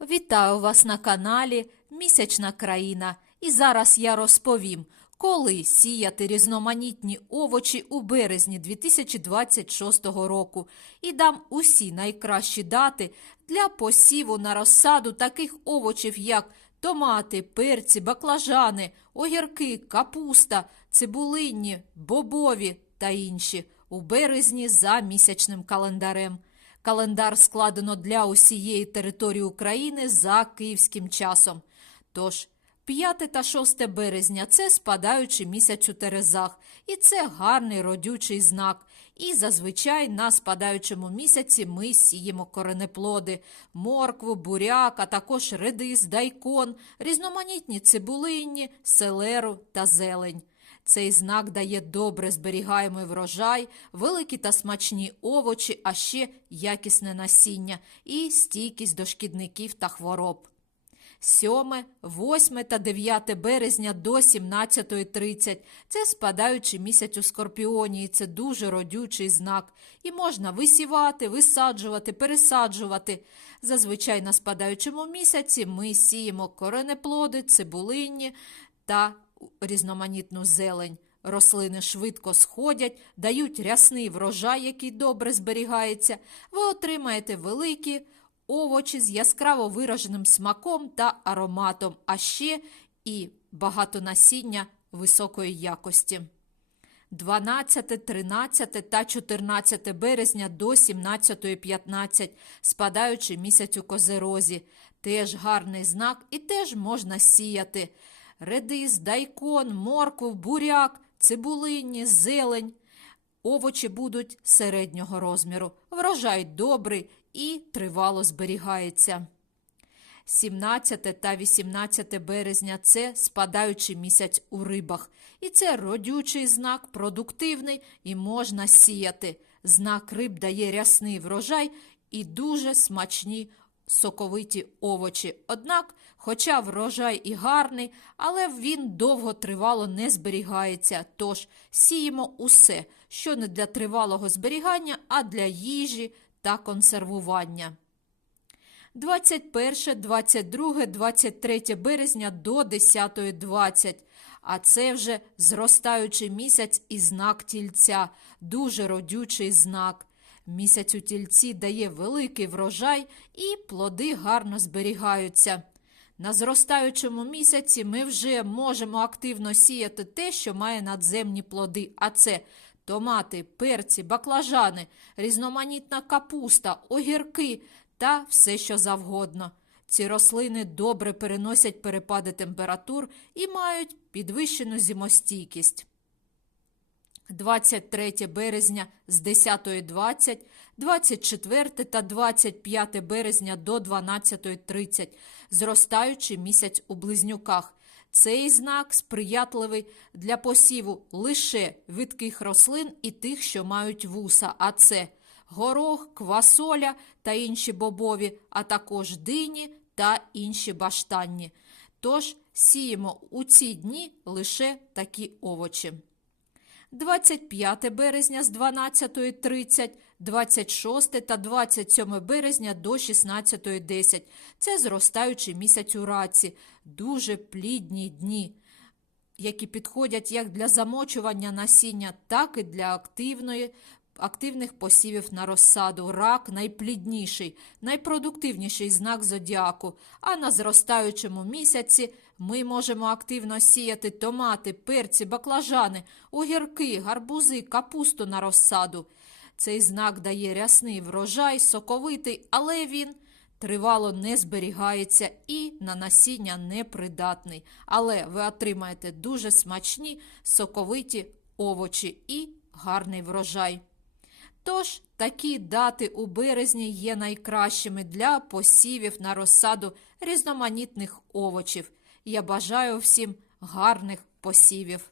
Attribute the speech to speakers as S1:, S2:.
S1: Вітаю вас на каналі Місячна країна. І зараз я розповім, коли сіяти різноманітні овочі у березні 2026 року і дам усі найкращі дати для посіву на розсаду таких овочів, як томати, перці, баклажани, огірки, капуста, цибулинні, бобові та інші у березні за місячним календарем. Календар складено для усієї території України за київським часом. Тож, 5 та 6 березня це спадаючий місяць у Терезах, і це гарний родючий знак. І зазвичай на спадаючому місяці ми сіємо коренеплоди, моркву, буряк, а також редис, дайкон, різноманітні цибулинні, селеру та зелень. Цей знак дає добре зберігаємий врожай, великі та смачні овочі, а ще якісне насіння і стійкість до шкідників та хвороб. 7, 8 та 9 березня до 17.30 – це спадаючий місяць у Скорпіоні, і це дуже родючий знак. І можна висівати, висаджувати, пересаджувати. Зазвичай на спадаючому місяці ми сіємо коренеплоди, цибулинні та різноманітну зелень. Рослини швидко сходять, дають рясний врожай, який добре зберігається. Ви отримаєте великі овочі з яскраво вираженим смаком та ароматом, а ще і багато насіння високої якості. 12, 13 та 14 березня до 17.15, спадаючи місяць у козерозі. Теж гарний знак і теж можна сіяти. Редис, дайкон, морков, буряк, цибулинні, зелень. Овочі будуть середнього розміру. Врожай добрий і тривало зберігається. 17 та 18 березня це спадаючий місяць у рибах. І це родючий знак, продуктивний і можна сіяти. Знак риб дає рясний врожай і дуже смачні соковиті овочі. Однак, хоча врожай і гарний, але він довго тривало не зберігається. Тож сіємо усе, що не для тривалого зберігання, а для їжі та консервування. 21, 22, 23 березня до 10.20. А це вже зростаючий місяць і знак тільця, дуже родючий знак. Місяць у тільці дає великий врожай і плоди гарно зберігаються. На зростаючому місяці ми вже можемо активно сіяти те, що має надземні плоди, а це томати, перці, баклажани, різноманітна капуста, огірки та все, що завгодно. Ці рослини добре переносять перепади температур і мають підвищену зимостійкість. 23 березня з 10.20, 24 та 25 березня до 12.30, зростаючий місяць у близнюках. Цей знак сприятливий для посіву лише видких рослин і тих, що мають вуса, а це горох, квасоля та інші бобові, а також дині та інші баштанні. Тож сіємо у ці дні лише такі овочі. 25 березня з 12.30, 26 та 27 березня до 16.10. Це зростаючий місяць у раці, дуже плідні дні, які підходять як для замочування насіння, так і для активної, активних посівів на розсаду. Рак найплідніший, найпродуктивніший знак зодіаку. А на зростаючому місяці ми можемо активно сіяти томати, перці, баклажани, огірки, гарбузи, капусту на розсаду. Цей знак дає рясний врожай, соковитий, але він тривало не зберігається і на насіння непридатний. Але ви отримаєте дуже смачні, соковиті овочі і гарний врожай. Тож такі дати у березні є найкращими для посівів на розсаду різноманітних овочів. Я бажаю всім гарних посівів.